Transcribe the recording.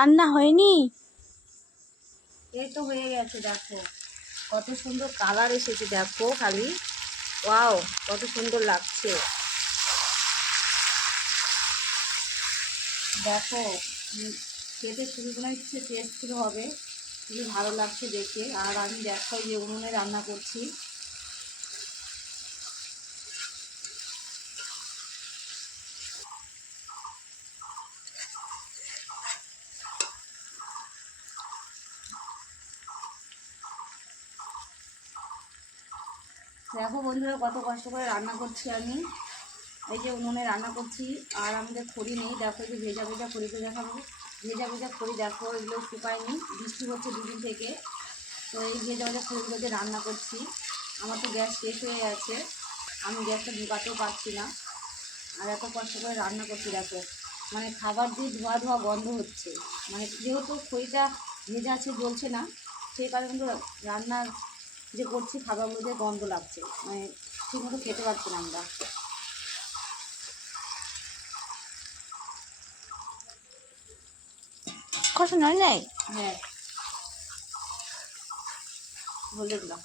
রান্না হয়নি? এই তো হয়ে গেছে, দেখো কত সুন্দর কালার এসেছে, দেখো খালি ওয়াও কত সুন্দর লাগছে। দেখো খেতে শুরু করে হচ্ছে, টেস্ট শুরু হবে, খুবই ভালো লাগছে দেখে। আর আমি দেখো যে উনুনে রান্না করছি। দেখো বন্ধুরা কত কষ্ট করে রান্না করছি আমি, এই যে উনুনে রান্না করছি। আর আমাদের খড়ি নেই, দেখো যে ভেজা ভেজা খড়িতে দেখাবো, ভেজা ভেজা খড়ি দেখো, এগুলো শুকায়নি, বৃষ্টি হচ্ছে দুদিন থেকে। তো এই ভেজা ভেজা খড়িগুলো দিয়ে রান্না করছি। আমার তো গ্যাস শেষ হয়ে গেছে, আমি গ্যাসটা ঢুকাতেও পারছি না। আর এত কষ্ট করে রান্না করছি দেখো, মানে খাবার দিয়ে ধোয়া ধোয়া গন্ধ হচ্ছে, মানে যেহেতু খড়িটা ভেজা আছে জ্বলছে না, সেই কারণে কিন্তু রান্নার যে করছি খাবারগুলো দিয়ে গন্ধ লাগছে, মানে ঠিকমতো খেতে পারছি না আমরা। কষা নয় নাই? হ্যাঁ, বলে দিলাম।